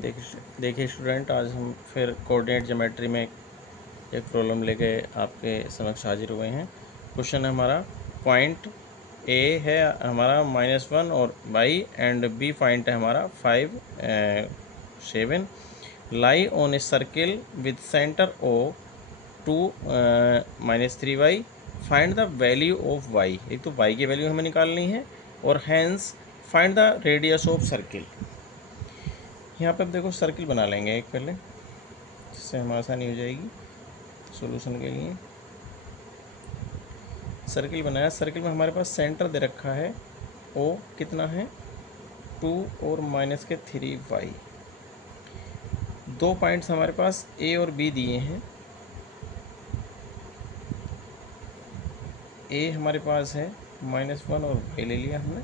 देखिए स्टूडेंट, आज हम फिर कोऑर्डिनेट ज्योमेट्री में एक प्रॉब्लम लेके आपके समक्ष हाजिर हुए हैं। क्वेश्चन है हमारा, पॉइंट ए है हमारा -1 और y एंड बी पॉइंट है हमारा 5 7 lie on a circle with centre O 2 -3y। Find the value of y। एक तो y की वैल्यू हमें निकालनी है और hence find the radius of circle. यहाँ पे अब देखो सर्किल बना लेंगे एक पहले, जिससे हमें आसानी हो जाएगी सॉल्यूशन के लिए। सर्किल बनाया, सर्किल में हमारे पास सेंटर दे रखा है ओ कितना है 2 और -3y। दो पॉइंट्स हमारे पास ए और बी दिए हैं। ए हमारे पास है -1 और y ले लिया हमने,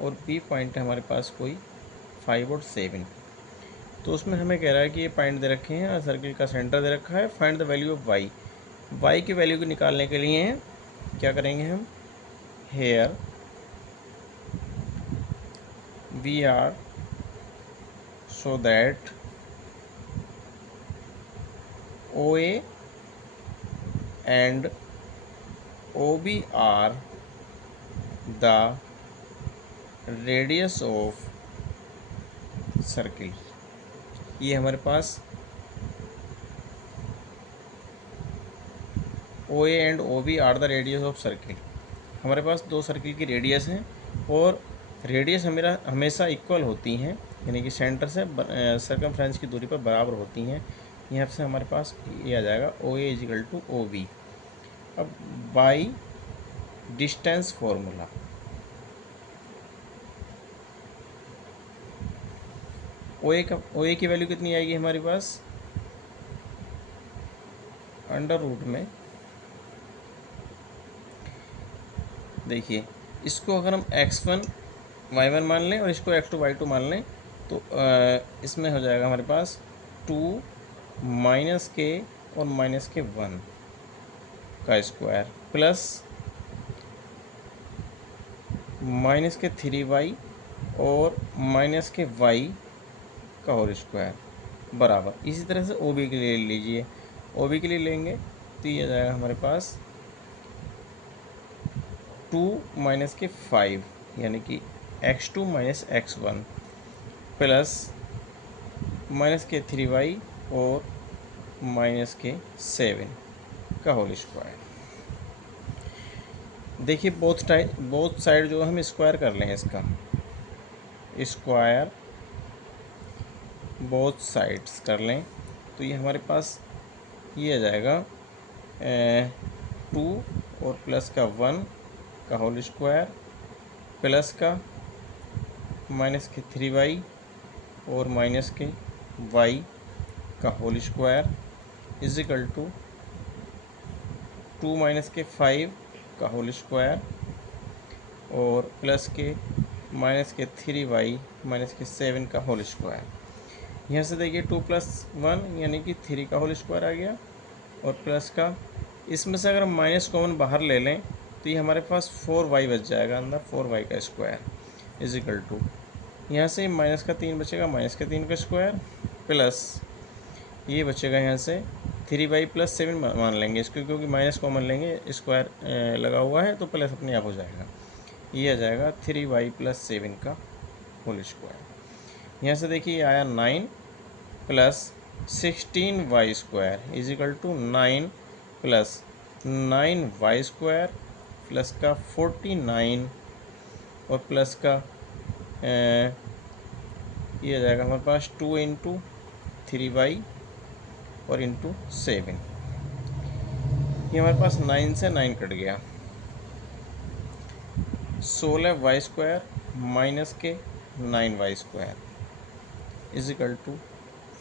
और बी पॉइंट है हमारे पास कोई 5 और 7। तो उसमें हमें कह रहा है कि ये पॉइंट दे रखे हैं और सर्किल का सेंटर दे रखा है। Find the value of y। y की वैल्यू को निकालने के लिए क्या करेंगे हम, here we are so that OA and OB are the radius of circle। ये हमारे पास OA and OB are the radius of circle. हमारे पास दो सर्किल की रेडियस हैं और रेडियस हमेशा इक्वल होती हैं, यानी कि सेंटर से सर्कमफ्रेंस की दूरी पर बराबर होती हैं। यहाँ से हमारे पास ये आ जाएगा OA = OB। अब बाई डिस्टेंस फॉर्मूला, OA की वैल्यू कितनी आएगी हमारे पास, अंडर रूट में, देखिए इसको अगर हम x1 y1 मान लें और इसको x2 y2 मान लें तो इसमें हो जाएगा हमारे पास 2 -k और -k1 का स्क्वायर प्लस -3y और -y का होल स्क्वायर बराबर। इसी तरह से OB के लिए लीजिए, OB के लिए लेंगे तो ये आ जाएगा हमारे पास 2 -k5 यानी कि x2 - x1 प्लस -k3y और -k7 का होल स्क्वायर। देखिए बोथ साइड जो हम स्क्वायर कर लेंगे, इसका स्क्वायर बोथ साइड्स कर लें तो ये हमारे पास ये आ जाएगा 2 और प्लस का 1 का होल स्क्वायर प्लस का -k3y और -ky का होल स्क्वायर = 2 -k5 का होल स्क्वायर और प्लस के -k3y -k7 का होल स्क्वायर। यहाँ से देखिए 2 + 1 यानी कि 3 का होल स्क्वायर आ गया और प्लस का, इसमें से अगर हम माइनस कॉमन बाहर ले लें तो ये हमारे पास 4y बच जाएगा अंदर, 4y का स्क्वायर = यहाँ से माइनस का 3 बचेगा, -3 का स्क्वायर प्लस ये बचेगा यहाँ से 3y + 7 मान लेंगे इसको, क्योंकि माइनस कॉमन लेंगे, स्क्वायर लगा हुआ है तो प्लस अपने आप हो जाएगा। ये आ जाएगा 3y + 7 का होल स्क्वायर। यहाँ से देखिए आया 9 + 16y² = 9 + 9y² प्लस का 49 और प्लस का ये आ जाएगा हमारे पास 2 × 3y और × 7। ये हमारे पास 9 से 9 कट गया, 16y² माइनस के 9y² =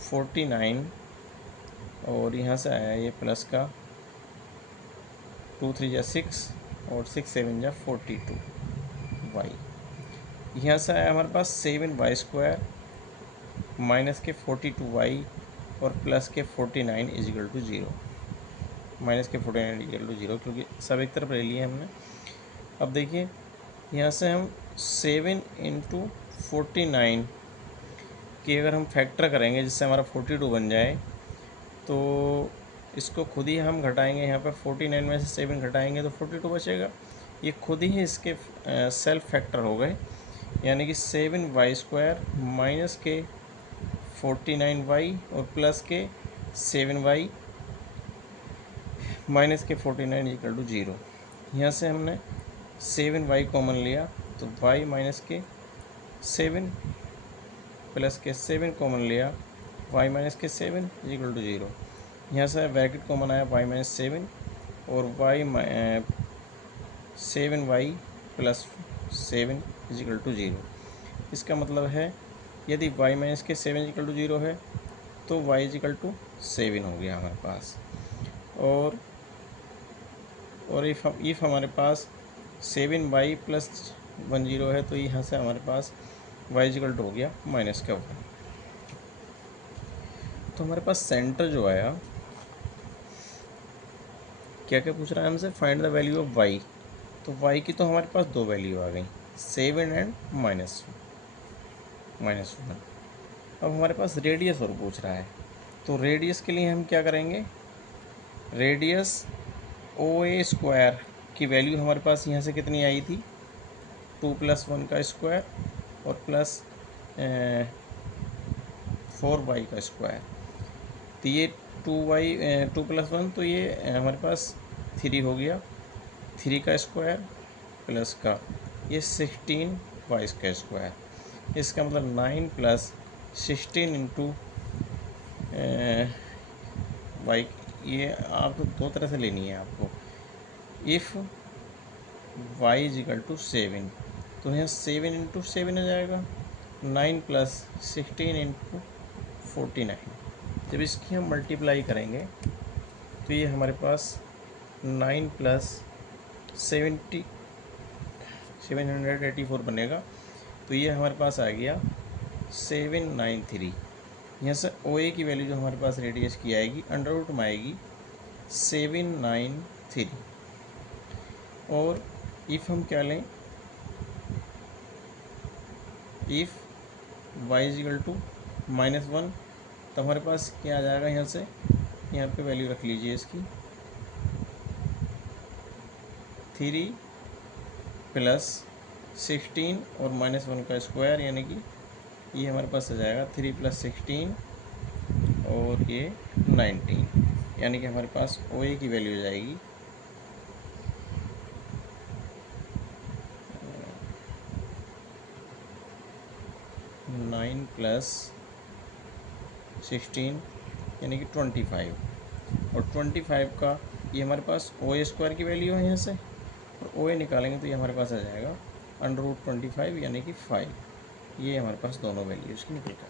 49 और यहाँ से आया ये प्लस का 2 3 = 6 और 6 7 = 42y। यहाँ से आया हमारे पास 7y² माइनस के 42y और प्लस के 49 = 0, माइनस के 49 = 0, क्योंकि सब एक तरफ ले लिए हमने। अब देखिए यहाँ से हम 7 × 49 कि अगर हम फैक्टर करेंगे जिससे हमारा 42 बन जाए, तो इसको खुद ही हम घटाएंगे। यहाँ पर 49 में से 7 घटाएंगे तो 42 बचेगा। ये खुद ही इसके सेल्फ फैक्टर हो गए, यानी कि 7y² माइनस के 49y और प्लस के 7y माइनस के 49 इक्वल टू 0। यहाँ से हमने 7y कॉमन लिया तो y माइनस के 7 प्लस के 7 कॉमन लिया, y माइनस के 7 इक्वल टू 0। यहाँ से ब्रैकेट कॉमन आया y माइनस 7 और 7y प्लस 7 इक्वल टू 0। इसका मतलब है यदि y माइनस के 7 इक्वल टू 0 है तो y इक्वल टू 7 हो गया हमारे पास। और इफ़ हमारे पास 7y प्लस 10 है तो यहाँ से हमारे पास y इक्वल टू हो गया माइनस का 1। तो हमारे पास सेंटर जो आया, क्या क्या पूछ रहा है हमसे, find the value of y। तो y की तो हमारे पास दो वैल्यू आ गई, 7 एंड -1। अब हमारे पास रेडियस और पूछ रहा है, तो रेडियस के लिए हम क्या करेंगे, रेडियस OA² की वैल्यू हमारे पास यहाँ से कितनी आई थी, 2 + 1 का स्क्वायर और प्लस 4y का स्क्वायर। तो ये 2 + 1 तो ये हमारे पास 3 हो गया, 3 का स्क्वायर प्लस का ये 16y का स्क्वायर। इसका मतलब 9 + 16 इंटू y। ये आपको दो तरह से लेनी है आपको। इफ़ y इक्वल टू 7 तो यहाँ 7 इंटू 7 हो जाएगा, 9 + 16 इंटू 49। जब इसकी हम मल्टीप्लाई करेंगे तो ये हमारे पास 9 + 784 बनेगा। तो ये हमारे पास आ गया 793। यहाँ से OA की वैल्यू जो हमारे पास रेडियस की आएगी अंडर रूट में आएगी 793। और इफ़ हम क्या लें, इफ़ y इक्वल टू -1 तो हमारे पास क्या आ जाएगा, यहाँ से यहाँ पे वैल्यू रख लीजिए इसकी, 3 + 16 और -1 का स्क्वायर, यानी कि ये हमारे पास आ जाएगा 3 + 16 और ये 19, यानी कि हमारे पास OA की वैल्यू हो जाएगी 9 + 16 यानी कि 25। और 25 का ये हमारे पास OA² की वैल्यू है यहाँ से, और OA निकालेंगे तो ये हमारे पास आ जाएगा अंडर रूट 25 यानी कि 5। ये हमारे पास दोनों वैल्यूज़ की निकल कर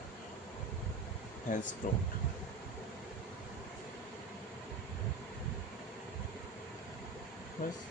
हेंस प्रूव्ड। बस।